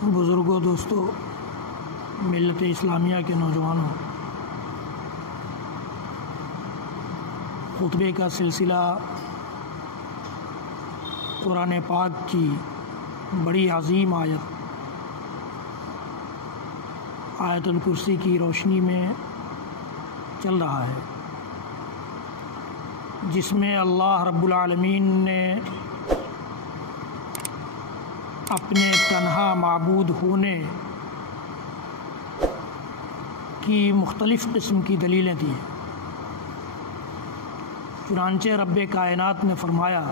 بزرگوں، دوستوں، ملت اسلامیہ کے نوجوانوں، خطبے کا سلسلہ قرآن پاک کی بڑی عظیم آیت الکرسی کی روشنی میں چل رہا ہے، جس میں اللہ رب العالمین نے اپنے تنہا معبود ہونے کی مختلف قسم کی دلیلیں دی ہیں۔ چنانچہ رب کائنات نے فرمایا،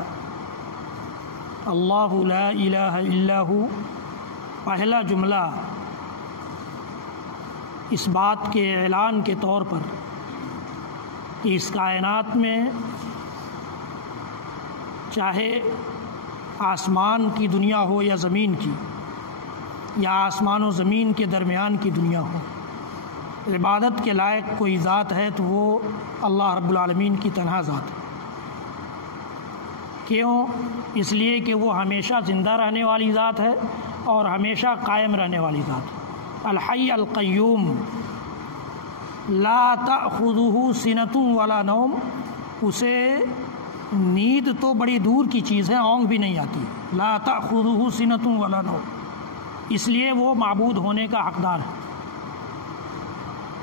اللہ لا الہ الا ہو، پہلا جملہ اس بات کے اعلان کے طور پر کہ اس کائنات میں چاہے آسمان کی دنیا ہو یا زمین کی، یا آسمان و زمین کے درمیان کی دنیا ہو، عبادت کے لائق کوئی ذات ہے تو وہ اللہ رب العالمین کی تنہا ذات ہے۔ کیوں؟ اس لیے کہ وہ ہمیشہ زندہ رہنے والی ذات ہے اور ہمیشہ قائم رہنے والی ذات ہے۔ الحی القیوم، لا تأخذہ سنۃ ولا نوم، اسے نیند تو بڑی دور کی چیز ہے، اونگ بھی نہیں آتی۔ لا تأخذہ سنۃ ولا نوم، اس لیے وہ معبود ہونے کا حقدار ہے۔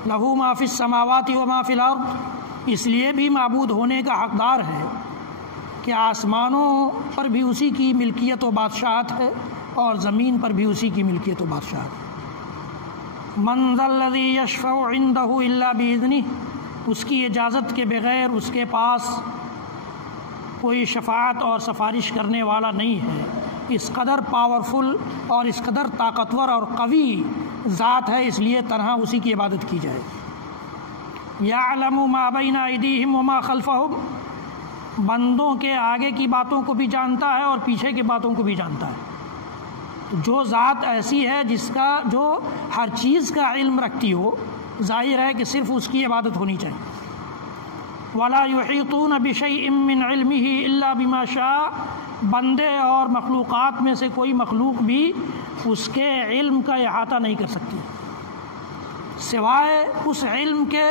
لہ ما فی السماوات و ما فی الارض، اس لیے بھی معبود ہونے کا حقدار ہے کہ آسمانوں پر بھی اسی کی ملکیت و بادشاہت ہے اور زمین پر بھی اسی کی ملکیت و بادشاہت ہے۔ من ذا الذی یشفع عندہ الا باذنہ، اس کی اجازت کے بغیر اس کے پاس کوئی شفاعت اور سفارش کرنے والا نہیں ہے۔ اس قدر پاورفل اور اس قدر طاقتور اور قوی ذات ہے، اس لیے تنہا اسی کی عبادت کی جائے۔ یعلم ما بین ایدیہم وما خلفہم، بندوں کے آگے کی باتوں کو بھی جانتا ہے اور پیچھے کی باتوں کو بھی جانتا ہے۔ جو ذات ایسی ہے جو ہر چیز کا علم رکھتی ہو، ظاہر ہے کہ صرف اس کی عبادت ہونی چاہیے۔ وَلَا يُحِيطُونَ بِشَيْءٍ مِّنْ عِلْمِهِ إِلَّا بِمَا شَاءَ، بندے اور مخلوقات میں سے کوئی مخلوق بھی اس کے علم کا احاطہ نہیں کر سکتی سوائے اس علم کے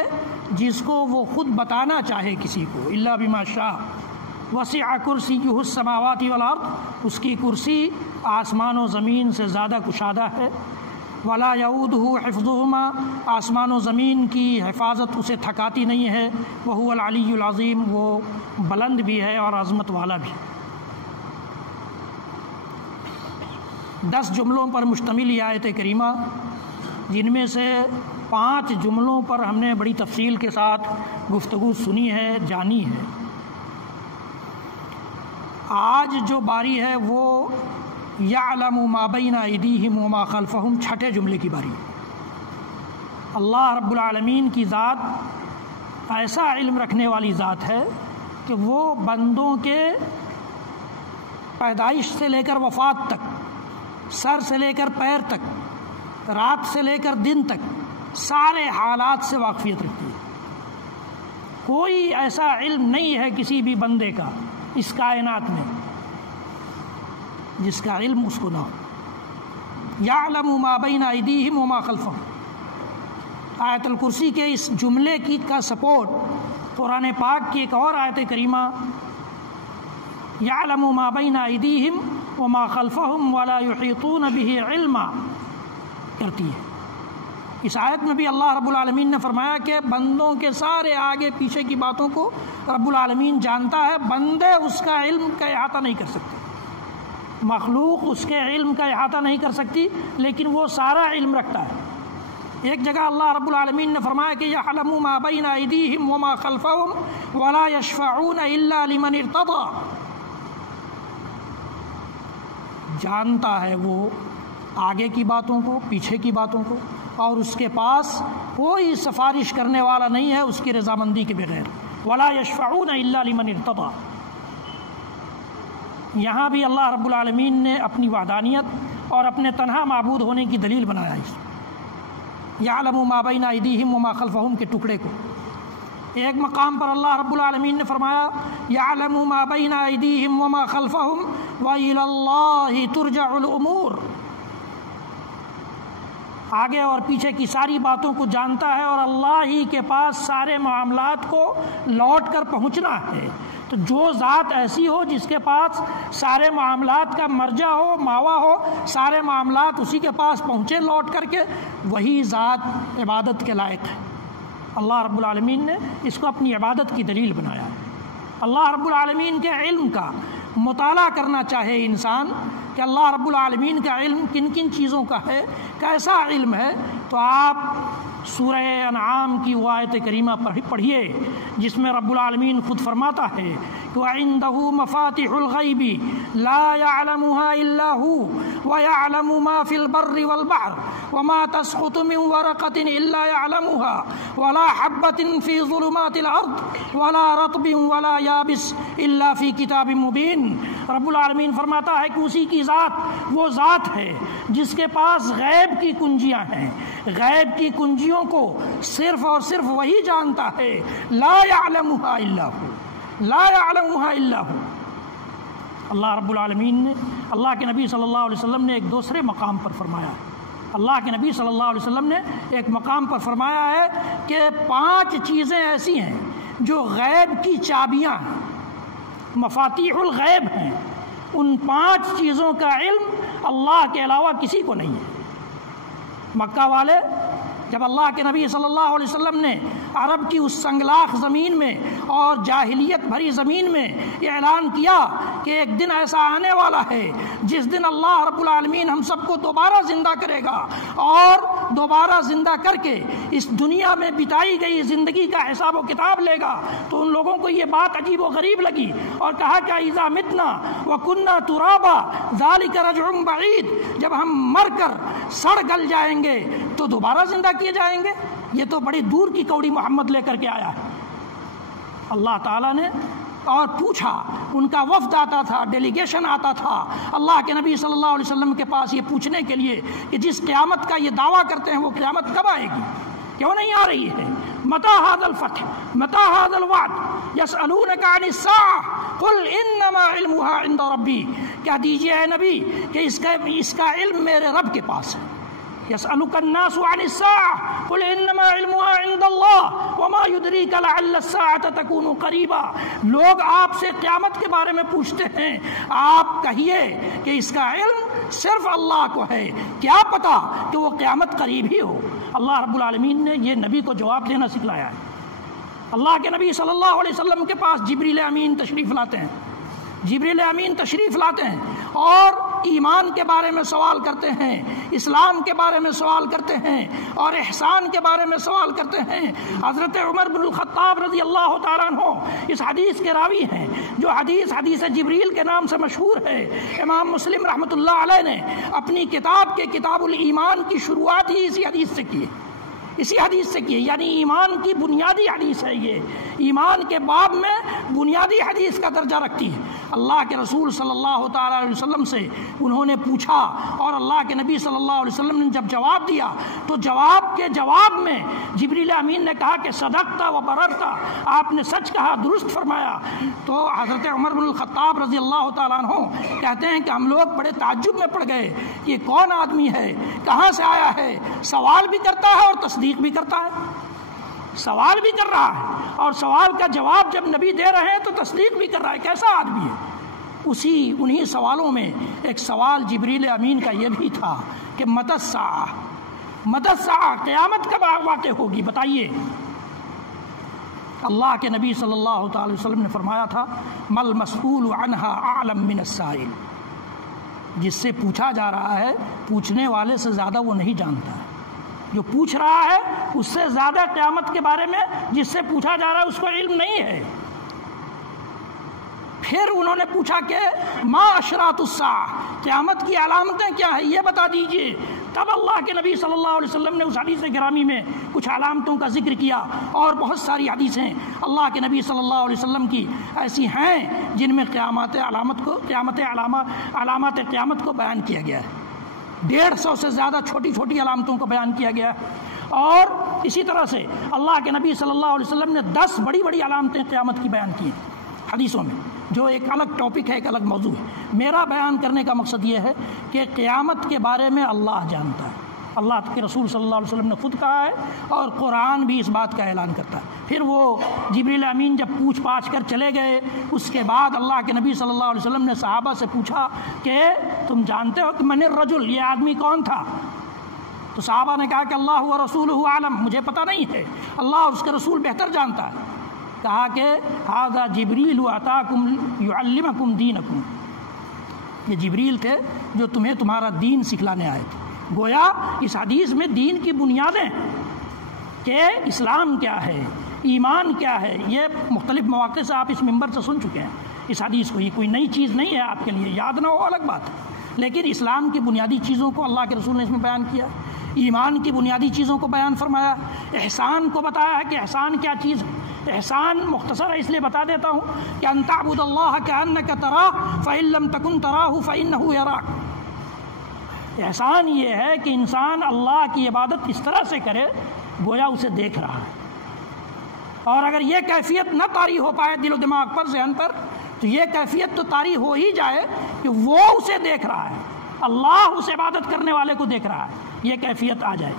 جس کو وہ خود بتانا چاہے کسی کو۔ إِلَّا بِمَا شَاءَ وَسِعَ كُرْسِيُّهُ السَّمَاوَاتِ وَالْأَرْضِ، اس کی کرسی آسمان و زمین سے زیادہ کشادہ ہے۔ وَلَا يَئُودُهُ حِفْظُهُمَا، آسمان و زمین کی حفاظت اسے تھکاتی نہیں ہے۔ وَهُوَ الْعَلِيُّ الْعَظِيمُ، وہ بلند بھی ہے اور عظمت والا بھی۔ 10 جملوں پر مشتمل یہ آیت کریمہ، جن میں سے 5 جملوں پر ہم نے بڑی تفصیل کے ساتھ گفتگو سنی ہے، جانی ہے۔ آج جو باری ہے وہ یعلم ما بین ایدیہم وما خلفہم، چھٹے جملے کی باری ہے۔ اللہ رب العالمین کی ذات ایسا علم رکھنے والی ذات ہے کہ وہ بندوں کے پیدائش سے لے کر وفات تک، سر سے لے کر پیر تک، رات سے لے کر دن تک، سارے حالات سے واقفیت رکھتی ہے۔ کوئی ایسا علم نہیں ہے کسی بھی بندے کا اس کائنات میں جس کا علم اس کو نہ ہو۔ یعلم ما بین ایدیہم وما خلفہم، آیت الکرسی کے اس جملے کا سپورٹ قرآن پاک کی ایک اور آیت کریمہ یعلم ما بین ایدیہم وما خلفہم ولا یحیطون بہ علما کرتی ہے۔ اس آیت میں بھی اللہ رب العالمین نے فرمایا کہ بندوں کے سارے آگے پیچھے کی باتوں کو رب العالمین جانتا ہے، بندے اس کا علم کا احاطہ نہیں کر سکتے، مخلوق اس کے علم کا احاطہ نہیں کر سکتی، لیکن وہ سارا علم رکھتا ہے۔ ایک جگہ اللہ رب العالمین نے فرمایا کہ یعلم ما بین ایدیہم وما خلفہم ولا یشفعون الا لمن ارتضی، جانتا ہے وہ آگے کی باتوں کو، پیچھے کی باتوں کو، اور اس کے پاس کوئی سفارش کرنے والا نہیں ہے اس کی رضامندی کے بغیر۔ ولا یشفعون الا لمن ارتضی، یہاں بھی اللہ رب العالمین نے اپنی وحدانیت اور اپنے تنہا معبود ہونے کی دلیل بنایا ہے۔ یعلم ما بین ایدیہم وما خلفہم کے ٹکڑے کو ایک مقام پر اللہ رب العالمین نے فرمایا یعلم ما بین ایدیہم وما خلفہم وإلی اللہ ترجع الامور، آگے اور پیچھے کی ساری باتوں کو جانتا ہے، اور اللہ ہی کے پاس سارے معاملات کو لوٹ کر پہنچنا ہے۔ تو جو ذات ایسی ہو جس کے پاس سارے معاملات کا مرجع ہو، ماوا ہو، سارے معاملات اسی کے پاس پہنچے لوٹ کر کے، وہی ذات عبادت کے لائق ہے۔ اللہ رب العالمین نے اس کو اپنی عبادت کی دلیل بنایا ہے۔ اللہ رب العالمین کے علم کا مطالعہ کرنا چاہے انسان کہ اللہ رب العالمین کا علم کن کن چیزوں کا ہے، کیسا علم ہے، تو آپ سورہ انعام کی وہ آیت کریمہ پڑھیے جس میں رب العالمین خود فرماتا ہے کہ وَعِندَهُ مَفَاتِحُ الْغَيْبِ لَا يَعْلَمُهَا إِلَّا هُوَ وَيَعْلَمُ مَا فِي الْبَرِّ وَالْبَحْرِ وَمَا تَسْقُطُ مِنْ وَرَقَةٍ إِلَّا يَعْلَمُهَا وَلَا حَبَّةٍ فِي ظُلُمَاتِ الْأَرْضِ وَلَا رَطْبٍ وَلَا يَابِسٍ إِلَّا فِي كِتَابٍ مُبِينٍ۔ رب العالمین فرماتا ہے کہ اسی کی ذات وہ ذات ہے جس کے پاس غیب کی کنجیاں ہیں۔ غیب کی کنجیوں کو صرف اور صرف وہی جانتا ہے، لا يعلمها الا هو، لا يعلمها الا هو۔ اللہ رب العالمین نے، اللہ کے نبی صلی اللہ علیہ وسلم نے ایک دوسرے مقام پر فرمایا ہے، اللہ کے نبی صلی اللہ علیہ وسلم نے ایک مقام پر فرمایا ہے کہ 5 چیزیں ایسی ہیں جو غیب کی چابیاں ہیں، مفاتیح الغیب ہیں، ان 5 چیزوں کا علم اللہ کے علاوہ کسی کو نہیں ہے۔ مکہ والے جب اللہ کے نبی صلی اللہ علیہ وسلم نے عرب کی اس سنگلاخ زمین میں اور جاہلیت بھری زمین میں اعلان کیا کہ ایک دن ایسا آنے والا ہے جس دن اللہ رب العالمین ہم سب کو دوبارہ زندہ کرے گا اور دوبارہ زندہ کر کے اس دنیا میں بتائی گئی زندگی کا حساب و کتاب لے گا، تو ان لوگوں کو یہ بات عجیب و غریب لگی اور کہا کہ اذا متنا وکننا ترابا ذالک رجع بعید، جب ہم مر کر سڑ گل جائیں گے تو دوبارہ زندہ کیے جائیں گے؟ یہ تو بڑی دور کی کوڑی محمد لے کر کے آیا ہے۔ اللہ تعالیٰ نے اور پوچھا، ان کا وفد آتا تھا، ڈیلیگیشن آتا تھا اللہ کے نبی صلی اللہ علیہ وسلم کے پاس یہ پوچھنے کے لیے کہ جس قیامت کا یہ دعویٰ کرتے ہیں وہ قیامت کب آئے گی، کیوں نہیں آ رہی ہے؟ متى هذا الفتح متى هذا الوعد يسألونك عن الساعة قل انما علمها عند ربی، کیا دیجیے اے نبی کہ اس کا علم میرے رب کے پاس ہے۔ يسألك الناس عن الساعة قل انما علمها عند الله وما يدريك لعل الساعة تكون قريبا، لوگ آپ سے قیامت کے بارے میں پوچھتے ہیں، آپ کہیے کہ اس کا علم صرف اللہ کو ہے، کیا پتا کہ وہ قیامت قریب ہی ہو۔ اللہ رب العالمین نے یہ نبی کو جواب دینا سکھلایا ہے۔ اللہ کے نبی صلی اللہ علیہ وسلم کے پاس جبریل امین تشریف لاتے ہیں، جبریل امین تشریف لاتے ہیں اور ایمان کے بارے میں سوال کرتے ہیں، اسلام کے بارے میں سوال کرتے ہیں اور احسان کے بارے میں سوال کرتے ہیں۔ حضرت عمر بن الخطاب رضی اللہ تعالیٰ عنہ اس حدیث کے راوی ہیں، جو حدیث جبریل کے نام سے مشہور ہے۔ امام مسلم رحمۃ اللہ علیہ نے اپنی کتاب کے کتاب الایمان کی شروعات ہی اسی حدیث سے کی، اسی حدیث سے کی، یعنی ایمان کی بنیادی حدیث ہے یہ، ایمان کے باب میں بنیادی حدیث کا درجہ رکھتی ہے۔ اللہ کے رسول صلی اللہ تعالیٰ علیہ وسلم سے انہوں نے پوچھا اور اللہ کے نبی صلی اللہ علیہ وسلم نے جب جواب دیا تو جواب میں جبریل امین نے کہا کہ صدقتا و بررتا، آپ نے سچ کہا، درست فرمایا۔ تو حضرت عمر بن الخطاب رضی اللہ تعالیٰ عنہ کہتے ہیں کہ ہم لوگ بڑے تعجب میں پڑ گئے کہ یہ کون آدمی ہے، کہاں سے آیا ہے، سوال بھی کرتا ہے اور تصدیق بھی کرتا ہے، سوال بھی کر رہا ہے اور سوال کا جواب جب نبی دے رہے ہیں تو تصدیق بھی کر رہا ہے، کیسا آدمی ہے۔ انہی سوالوں میں ایک سوال جبریل امین کا یہ بھی تھا کہ متی الساعہ، قیامت کب واقع ہوگی بتائیے۔ اللہ کے نبی صلی اللہ تعالی وسلم نے فرمایا تھا مل مسئول عنہا اعلم من السائل، جس سے پوچھا جا رہا ہے پوچھنے والے سے زیادہ وہ نہیں جانتا، جو پوچھ رہا ہے اس سے زیادہ قیامت کے بارے میں جس سے پوچھا جا رہا ہے اس کو علم نہیں ہے۔ پھر انہوں نے پوچھا کہ ما اشراط الساعہ، قیامت کی علامتیں کیا ہیں یہ بتا دیجئے۔ تب اللہ کے نبی صلی اللہ علیہ وسلم نے اس حدیث گرامی میں کچھ علامتوں کا ذکر کیا، اور بہت ساری حدیثیں اللہ کے نبی صلی اللہ علیہ وسلم کی ایسی ہیں جن میں علامات قیامت کو بیان کیا گیا ہے۔ 150 سے زیادہ چھوٹی چھوٹی علامتوں کو بیان کیا گیا ہے، اور اسی طرح سے اللہ کے نبی صلی اللہ علیہ وسلم نے 10 بڑی بڑی علامتیں قیامت کی بیان کی ہیں حدیثوں میں، جو ایک الگ ٹاپک ہے، ایک الگ موضوع ہے۔ میرا بیان کرنے کا مقصد یہ ہے کہ قیامت کے بارے میں اللہ جانتا ہے، اللہ کے رسول صلی اللہ علیہ وسلم نے خود کہا ہے اور قرآن بھی اس بات کا اعلان کرتا ہے۔ پھر وہ جبریل امین جب پوچھ پاچھ کر چلے گئے، اس کے بعد اللہ کے نبی صلی اللہ علیہ وسلم نے صحابہ سے پوچھا کہ تم جانتے ہو کہ من الرجل، یہ آدمی کون تھا؟ تو صحابہ نے کہا کہ اللہ و رسولہ عالم، مجھے پتہ نہیں ہے، اللہ اور اس کے رسول بہتر جانتا ہے۔ کہا کہ ھذا جبریل اتاکم یعلمکم دینکم، یہ جبریل تھے جو تمہیں تمہارا دین سکھلانے آئے تھے۔ گویا اس حدیث میں دین کی بنیادیں کہ اسلام کیا ہے، ایمان کیا ہے، یہ مختلف مواقع سے آپ اس منبر سے سن چکے ہیں اس حدیث کو، یہ کوئی نئی چیز نہیں ہے آپ کے لیے، یاد نہ ہو الگ بات ہے، لیکن اسلام کی بنیادی چیزوں کو اللہ کے رسول نے اس میں بیان کیا، ایمان کی بنیادی چیزوں کو بیان فرمایا، احسان کو بتایا ہے کہ احسان کیا چیز ہے۔ احسان مختصر ہے اس لیے بتا دیتا ہوں کہ ان تعبد اللہ کأنک تراہ فإن لم تکن تراہ فإنہ یراک۔ احسان یہ ہے کہ انسان اللہ کی عبادت اس طرح سے کرے گویا اسے دیکھ رہا ہے، اور اگر یہ کیفیت نہ طاری ہو پائے دل و دماغ پر، ذہن پر، تو یہ کیفیت تو طاری ہو ہی جائے کہ وہ اسے دیکھ رہا ہے، اللہ اس عبادت کرنے والے کو دیکھ رہا ہے، یہ کیفیت آ جائے۔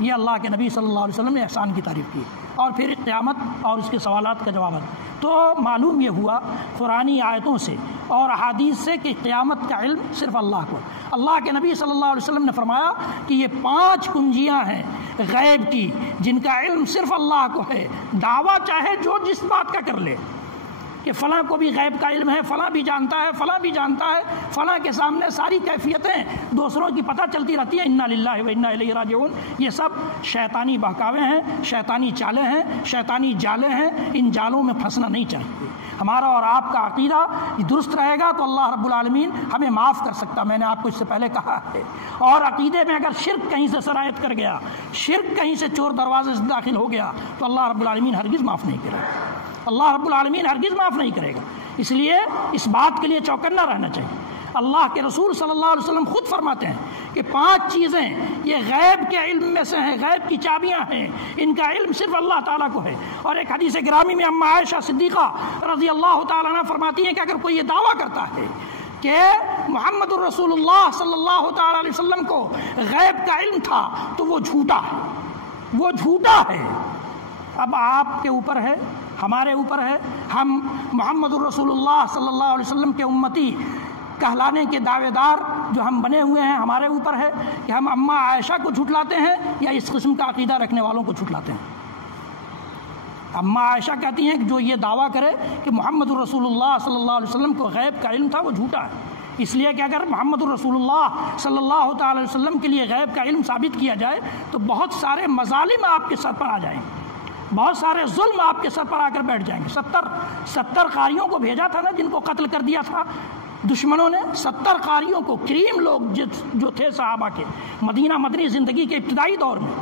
یہ اللہ کے نبی صلی اللہ علیہ وسلم نے احسان کی تعریف کی، اور پھر قیامت اور اس کے سوالات کا جواب ہے۔ تو معلوم یہ ہوا قرآنی آیتوں سے اور احادیث سے کہ قیامت کا علم صرف اللہ کو۔ اللہ کے نبی صلی اللہ علیہ وسلم نے فرمایا کہ یہ 5 کنجیاں ہیں غیب کی جن کا علم صرف اللہ کو ہے۔ دعویٰ چاہے جو جس بات کا کر لے کہ فلاں کو بھی غیب کا علم ہے، فلاں بھی جانتا ہے، فلاں بھی جانتا ہے، فلاں کے سامنے ساری کیفیتیں دوسروں کی پتہ چلتی رہتی ہیں، انا للہ و انا الیہ راجعون۔ یہ سب شیطانی بہکاوے ہیں، شیطانی چالیں ہیں، شیطانی جالیں ہیں، ان جالوں میں پھنسنا نہیں چاہیے۔ ہمارا اور آپ کا عقیدہ درست رہے گا تو اللہ رب العالمین ہمیں معاف کر سکتا، میں نے آپ کو اس سے پہلے کہا ہے، اور عقیدے میں اگر شرک کہیں سے سرایت کر گیا، شرک کہیں سے چور دروازے سے داخل ہو گیا تو اللہ رب العالمین ہرگز معاف نہیں کرے گا، اللہ رب العالمین ہرگز معاف نہیں کرے گا۔ اس لیے اس بات کے لیے چوکنا رہنا چاہیے۔ اللہ کے رسول صلی اللہ علیہ وسلم خود فرماتے ہیں کہ 5 چیزیں یہ غیب کے علم میں سے ہیں، غیب کی چابیاں ہیں، ان کا علم صرف اللہ تعالیٰ کو ہے۔ اور ایک حدیث گرامی میں اما عائشہ صدیقہ رضی اللہ تعالیٰ عنہ فرماتی ہیں کہ اگر کوئی یہ دعویٰ کرتا ہے کہ محمد الرسول اللہ صلی اللہ تعالیٰ علیہ وسلم کو غیب کا علم تھا تو وہ جھوٹا ہے، وہ جھوٹا ہے۔ اب آپ کے اوپر ہے، ہمارے اوپر ہے، ہم محمد الرسول اللہ صلی اللہ علیہ وسلم کے امتی کہلانے کے دعوے دار جو ہم بنے ہوئے ہیں، ہمارے اوپر ہے کہ ہم اما عائشہ کو جھٹلاتے ہیں یا اس قسم کا عقیدہ رکھنے والوں کو جھٹلاتے ہیں۔ اما عائشہ کہتی ہیں کہ جو یہ دعویٰ کرے کہ محمد الرسول اللہ صلی اللہ علیہ وسلم کو غیب کا علم تھا وہ جھوٹا ہے، اس لیے کہ اگر محمد الرسول اللہ صلی اللہ تعالی علیہ وسلم کے لیے غیب کا علم ثابت کیا جائے تو بہت سارے مظالم آپ کے سر پر آ جائیں گے، بہت سارے ظلم آپ کے سر پر آ کر بیٹھ جائیں گے۔ 70 قاریوں کو بھیجا تھا نا، جن کو قتل کر دیا تھا دشمنوں نے، 70 قاریوں کو، کریم لوگ جو تھے صحابہ کے مدینہ مدنی زندگی کے ابتدائی دور میں،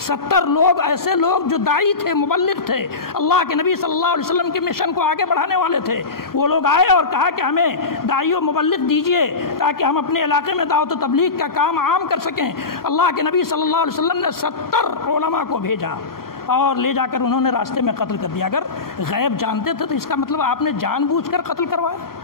70 لوگ ایسے لوگ جو داعی تھے، مبلغ تھے، اللہ کے نبی صلی اللہ علیہ وسلم کے مشن کو آگے بڑھانے والے تھے، وہ لوگ آئے اور کہا کہ ہمیں داعی و مبلغ دیجئے تاکہ ہم اپنے علاقے میں دعوت و تبلیغ کا کام عام کر سکیں۔ اللہ کے نبی صلی اللہ علیہ وسلم نے 70 علماء کو بھیجا اور لے جا کر انہوں نے راستے میں قتل کر دیا۔ اگر غیب جانتے تھے تو اس کا مطلب آپ نے جان بوجھ کر قتل کروایا،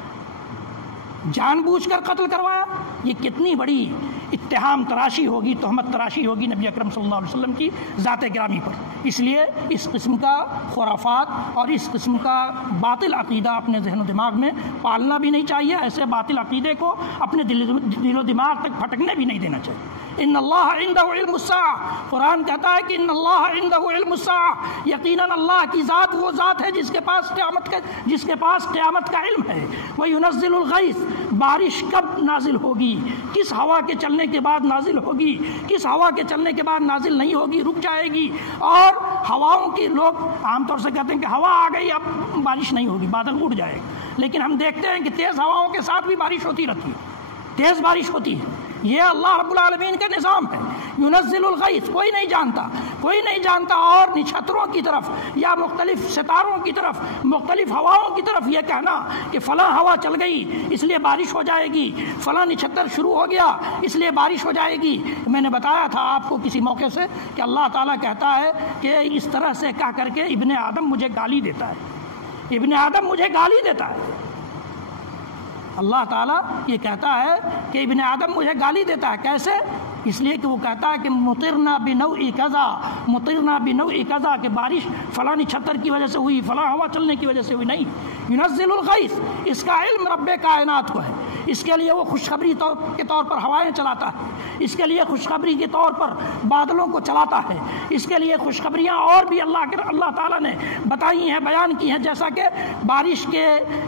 جان بوجھ کر قتل کروایا۔ یہ کتنی بڑی اتہام تراشی ہوگی، تہمت تراشی ہوگی نبی اکرم صلی اللہ علیہ وسلم کی ذات گرامی پر۔ اس لیے اس قسم کا خرافات اور اس قسم کا باطل عقیدہ اپنے ذہن و دماغ میں پالنا بھی نہیں چاہیے، ایسے باطل عقیدے کو اپنے دل و دماغ تک پھٹکنے بھی نہیں دینا چاہیے۔ ان اللہ عنده علم الساعہ، قرآن کہتا ہے کہ ان اللہ عنده علم الساعہ، یقیناً اللہ کی ذات وہ ذات ہے جس کے پاس قیامت کا علم ہے۔ وَيُنَزِّلُ الْغَيْثَ، بارش کب نازل ہوگی، کس ہوا کے چلنے کے بعد نازل ہوگی، کس ہوا کے چلنے کے بعد نازل نہیں ہوگی، رک جائے گی۔ اور ہواؤں کی لوگ عام طور سے کہتے ہیں کہ ہوا آ گئی اب بارش نہیں ہوگی، بادل اڑ جائے گا، لیکن ہم دیکھتے ہیں کہ تیز ہواؤں کے ساتھ بھی بارش ہوتی رہتی ہے، تیز بارش ہوتی ہے۔ یہ اللہ رب العالمین کا نظام ہے۔ ينزل الغیث، کوئی نہیں جانتا، اور نچھتروں کی طرف یا مختلف ستاروں کی طرف، مختلف ہواؤں کی طرف یہ کہنا کہ فلاں ہوا چل گئی اس لیے بارش ہو جائے گی، فلاں نچھتر شروع ہو گیا اس لیے بارش ہو جائے گی۔ میں نے بتایا تھا آپ کو کسی موقع سے کہ اللہ تعالیٰ کہتا ہے کہ اس طرح سے کہہ کر کے ابن آدم مجھے گالی دیتا ہے، ابن آدم مجھے گالی دیتا ہے۔ اللہ تعالیٰ یہ کہتا ہے کہ ابن آدم مجھے گالی دیتا ہے، کیسے؟ اس لیے کہ وہ کہتا ہے کہ مطرنا بنوع کذا، مطرنا بنوع کذا، کہ بارش فلانی چھتر کی وجہ سے ہوئی، فلاں ہوا چلنے کی وجہ سے ہوئی، نہیں. ينزل الغیث، اس کا علم رب کائنات کو ہے. اس کے لیے وہ خوشخبری کے طور پر ہوائیں چلاتا ہے، اس کے لیے خوشخبری کے طور پر بادلوں کو چلاتا ہے، اس کے لیے خوشخبریاں اور بھی اللہ تعالیٰ نے بتائی ہیں، بیان کی ہیں. جیسا کہ بارش کے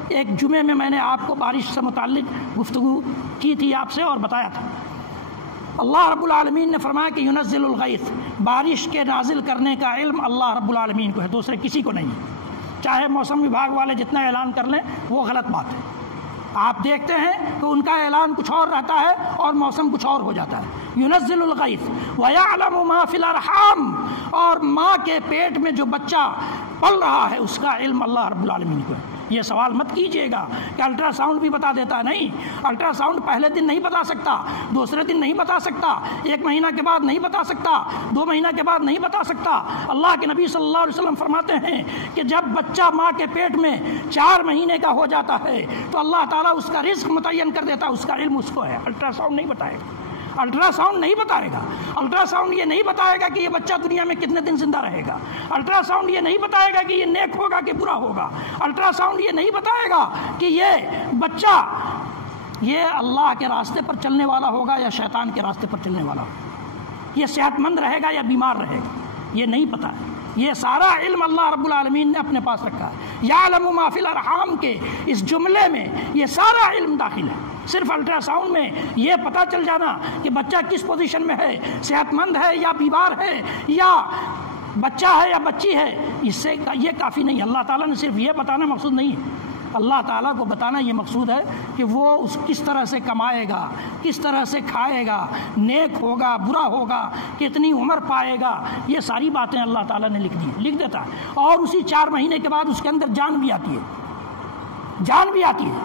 ایک جمعے میں میں نے آپ کو بارش سے متعلق گفتگو کی تھی آپ سے اور بتایا تھا. اللہ رب العالمین نے فرمایا کہ ينزل الغیث، بارش کے نازل کرنے کا علم اللہ رب العالمین کو ہے، دوسرے کسی کو نہیں. چاہے موسم وبھاگ والے جتنا اعلان کر لیں وہ غلط بات ہے. آپ دیکھتے ہیں کہ ان کا اعلان کچھ اور رہتا ہے اور موسم کچھ اور ہو جاتا ہے. ينزل الغیث ويعلم ما في الارحام، اور ماں کے پیٹ میں جو بچہ پل رہا ہے اس کا علم اللہ رب العالمین کو ہے. یہ سوال مت کیجئے گا کہ الٹرا ساؤنڈ بھی بتا دیتا ہے. نہیں، الٹرا ساؤنڈ پہلے دن نہیں بتا سکتا، دوسرے دن نہیں بتا سکتا، 1 مہینہ کے بعد نہیں بتا سکتا، 2 مہینہ کے بعد نہیں بتا سکتا. اللہ کے نبی صلی اللہ علیہ وسلم فرماتے ہیں کہ جب بچہ ماں کے پیٹ میں 4 مہینے کا ہو جاتا ہے تو اللہ تعالیٰ اس کا رزق متعین کر دیتا ہے، اس کا علم اس کو ہے. الٹرا ساؤنڈ نہیں بتائے گا، الٹرا ساؤنڈ نہیں بتائے گا. الٹرا ساؤنڈ یہ نہیں بتائے گا کہ یہ بچہ دنیا میں کتنے دن زندہ رہے گا. الٹرا ساؤنڈ یہ نہیں بتائے گا کہ یہ نیک ہوگا کہ برا ہوگا. الٹرا ساؤنڈ یہ نہیں بتائے گا کہ یہ بچہ یہ اللہ کے راستے پر چلنے والا ہوگا یا شیطان کے راستے پر چلنے والا ہوگا، یہ صحت مند رہے گا یا بیمار رہے گا. یہ نہیں پتا ہے. یہ سارا علم اللہ رب العالمین نے اپنے پاس رکھا ہے. یعلم ما فی الارحام کے اس جملے میں یہ سارا علم داخل ہے. صرف الٹرا ساؤنڈ میں یہ پتہ چل جانا کہ بچہ کس پوزیشن میں ہے، صحت مند ہے یا بیمار ہے یا بچہ ہے یا بچی ہے، اس سے یہ کافی نہیں. اللہ تعالیٰ نے صرف یہ بتانا مقصود نہیں ہے. اللہ تعالیٰ کو بتانا یہ مقصود ہے کہ وہ اس کس طرح سے کمائے گا، کس طرح سے کھائے گا، نیک ہوگا برا ہوگا، کتنی عمر پائے گا. یہ ساری باتیں اللہ تعالیٰ نے لکھ دیتا ہے. اور اسی 4 مہینے کے بعد اس کے اندر جان بھی آتی ہے، جان بھی آتی ہے.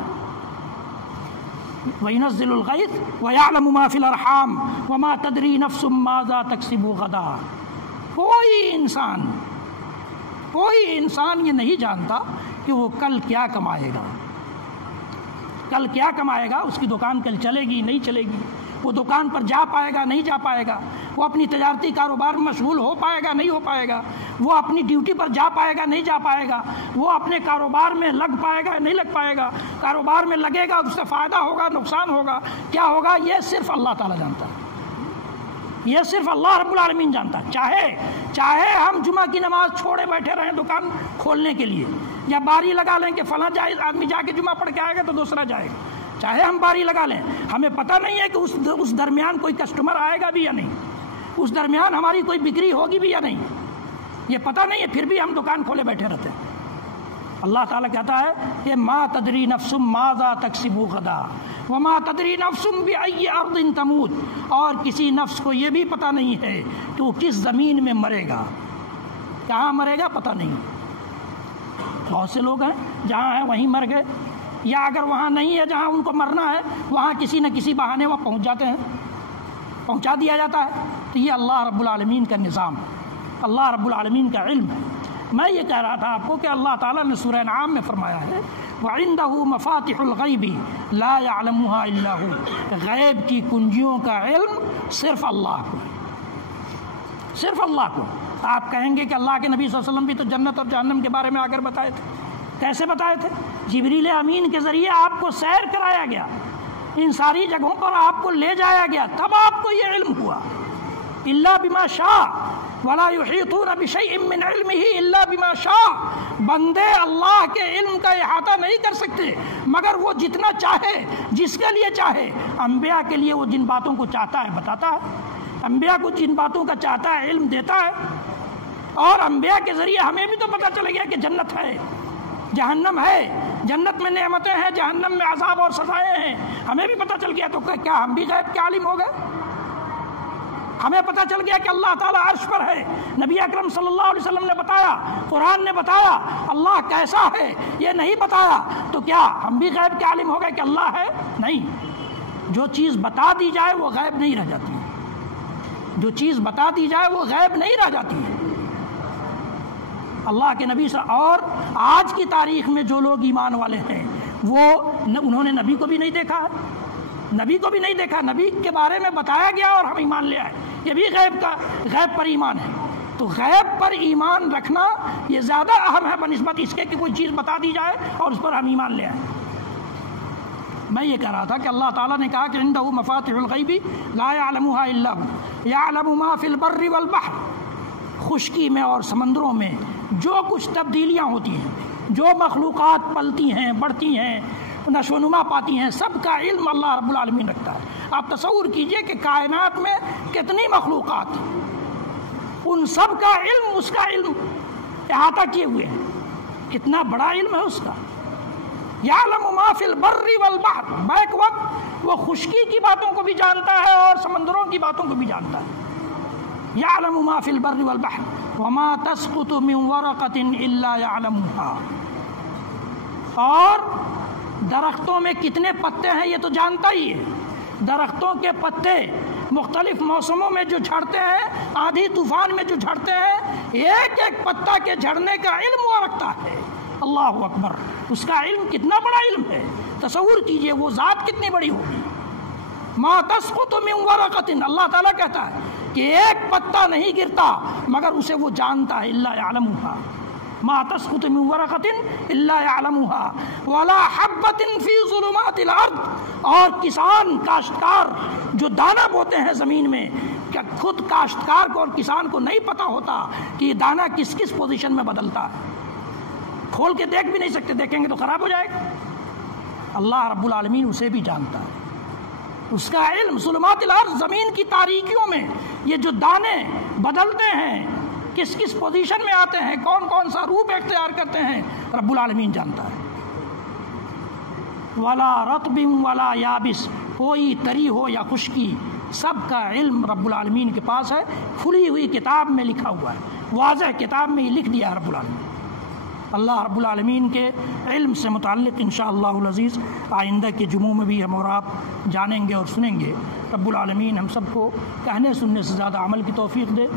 وَيُنَزِّلُ الْغَيْثَ وَيَعْلَمُ مَا فِي الْأَرْحَامِ وَمَا تَدْرِي نَفْسٌ مَاذَا تَكْسِبُ غَدًا. کوئی انسان یہ نہیں جانتا کہ وہ کل کیا کمائے گا. کل کیا کمائے گا، اس کی دکان کل چلے گی نہیں چلے گی، وہ دکان پر جا پائے گا نہیں جا پائے گا، وہ اپنی تجارتی کاروبار میں مشغول ہو پائے گا نہیں ہو پائے گا، وہ اپنی ڈیوٹی پر جا پائے گا نہیں جا پائے گا، وہ اپنے کاروبار میں لگ پائے گا نہیں لگ پائے گا، کاروبار میں لگے گا اس سے فائدہ ہوگا نقصان ہوگا کیا ہوگا، یہ صرف اللہ تعالیٰ جانتا ہے. یہ صرف اللہ رب العالمین جانتا ہے. چاہے ہم جمعہ کی نماز چھوڑے بیٹھے رہیں دکان کھولنے کے لیے، یا باری لگا لیں کہ فلاں آدمی جا کے جمعہ پڑھ کے آئے گا تو دوسرا جائے گا، چاہے ہم باری لگا لیں، ہمیں پتہ نہیں ہے کہ اس درمیان کوئی کسٹمر آئے گا بھی یا نہیں، اس درمیان ہماری کوئی بکری ہوگی بھی یا نہیں، یہ پتہ نہیں ہے، پھر بھی ہم دکان کھولے بیٹھے رہتے ہیں. اللہ تعالیٰ کہتا ہے کہ ما تدری نفس ماذا تکسب غدا وما تدری نفس بأی ارض تموت، اور کسی نفس کو یہ بھی پتہ نہیں ہے کہ وہ کس زمین میں مرے گا، کہاں مرے گا پتہ نہیں. بہت سے لوگ ہیں جہاں ہیں وہیں مر گئے، یا اگر وہاں نہیں ہے جہاں ان کو مرنا ہے وہاں کسی نہ کسی بہانے وہ پہنچ جاتے ہیں، پہنچا دیا جاتا ہے. تو یہ اللہ رب العالمین کا نظام، اللہ رب العالمین کا علم ہے. میں یہ کہہ رہا تھا آپ کو کہ اللہ تعالیٰ نے سورہ انعام میں فرمایا ہے وَعِندَهُ مَفَاتِحُ الْغَيْبِ لَا يَعْلَمُهَا إِلَّا هُوَ، غیب کی کنجیوں کا علم صرف اللہ کو، صرف اللہ کو. آپ کہیں گے کہ اللہ کے نبی صلی اللہ علیہ وسلم بھی تو جنت اور جہنم کے بارے میں آ کر بتائے تھے. کیسے بتائے تھے؟ جبریل امین کے ذریعے آپ کو سیر کرایا گیا، ان ساری جگہوں پر آپ کو لے جایا گیا، تب آپ کو یہ علم ہوا. إِلَّا بِمَا شَاءَ وَلَا يُحِيطُونَ بِشَيْءٍ مِّنْ عِلْمِهِ إِلَّا بِمَا شَاءَ. بندے اللہ کے علم کا احاطہ نہیں کر سکتے مگر وہ جتنا چاہے، جس کے لیے چاہے. انبیاء کے لیے وہ جن باتوں کو چاہتا ہے بتاتا ہے، انبیاء کو جن باتوں کا چاہتا ہے علم دیتا ہے. اور انبیاء کے ذریعے ہمیں بھی تو پتہ چلے گیا کہ جنت ہے، جہنم ہے، جنت میں نعمتیں ہیں، جہنم میں عذاب اور سزائیں ہیں، ہمیں بھی پتہ چل گیا. تو کیا ہم بھی غیب کے عالم ہو گئے؟ ہمیں پتہ چل گیا کہ اللہ تعالیٰ عرش پر ہے، نبی اکرم صلی اللہ علیہ وسلم نے بتایا، قرآن نے بتایا. اللہ کیسا ہے یہ نہیں بتایا، تو کیا ہم بھی غیب کے عالم ہو گئے کہ اللہ ہے؟ نہیں. جو چیز بتا دی جائے وہ غیب نہیں رہ جاتی، جو چیز بتا دی جائے وہ غیب نہیں رہ جاتی ہے. اللہ کے نبی اور آج کی تاریخ میں جو لوگ ایمان والے ہیں وہ انہوں نے نبی کو بھی نہیں دیکھا ہے، نبی کو بھی نہیں دیکھا، نبی کے بارے میں بتایا گیا اور ہم ایمان لے آئے، یہ بھی غیب پر ایمان ہے۔ تو غیب پر ایمان رکھنا یہ زیادہ اہم ہے بنسبت اس کے کہ کوئی چیز بتا دی جائے اور اس پر ہم ایمان لے آئیں۔ میں یہ کہہ رہا تھا کہ اللہ تعالیٰ نے کہا کہ عنده مفاتح الغیب لا يعلمها الا هو يعلم ما في البر والبحر، خشکی میں اور سمندروں میں جو کچھ تبدیلیاں ہوتی ہیں، جو مخلوقات پلتی ہیں، بڑھتی ہیں، نشو و نما پاتی ہیں، سب کا علم اللہ رب العالمین رکھتا ہے۔ آپ تصور کیجئے کہ کائنات میں کتنی مخلوقات، ان سب کا علم، اس کا علم احاطہ کیے ہوئے ہیں، کتنا بڑا علم ہے اس کا۔ یعلم ما فی البر والبحر، بیک وقت وہ خشکی کی باتوں کو بھی جانتا ہے اور سمندروں کی باتوں کو بھی جانتا ہے۔ یعلم ما فی البر والبحر وما تسقط من ورقۃ الا یعلمها، اور درختوں میں کتنے پتے ہیں یہ تو جانتا ہی ہے۔ درختوں کے پتے مختلف موسموں میں جو جھڑتے ہیں، آندھی طوفان میں جو جھڑتے ہیں، ایک ایک پتا کے جھڑنے کا علم وہ رکھتا ہے۔ اللہ اکبر، اس کا علم کتنا بڑا علم ہے، تصور کیجئے وہ ذات کتنی بڑی ہوگی۔ ما تسقط من ورقۃ، اللہ تعالیٰ کہتا ہے کہ ایک پتا نہیں گرتا مگر اسے وہ جانتا ہے، الا یعلمها، ما تسقط من ورقۃ الا یعلمها ولا حبۃ فی ظلمات الارض، اور کسان، کاشتکار جو دانہ بوتے ہیں زمین میں، کہ خود کاشتکار کو اور کسان کو نہیں پتا ہوتا کہ یہ دانہ کس کس پوزیشن میں بدلتا ہے، کھول کے دیکھ بھی نہیں سکتے، دیکھیں گے تو خراب ہو جائے گا۔ اللہ رب العالمین اسے بھی جانتا ہے، اس کا علم ظلمات الارض، زمین کی تاریکیوں میں یہ جو دانے بدلتے ہیں، کس کس پوزیشن میں آتے ہیں، کون کون سا روپ اختیار کرتے ہیں، رب العالمین جانتا ہے۔ ولا رطب ولا یابس، کوئی تری ہو یا خشکی، سب کا علم رب العالمین کے پاس ہے، کھلی ہوئی کتاب میں لکھا ہوا ہے، واضح کتاب میں یہ لکھ دیا ہے رب العالمین۔ اللہ رب العالمین کے علم سے متعلق انشاءاللہ العزیز آئندہ کے جمعوں میں بھی ہم اور آپ جانیں گے اور سنیں گے۔ رب العالمین ہم سب کو کہنے سننے سے زیادہ عمل کی توفیق دے۔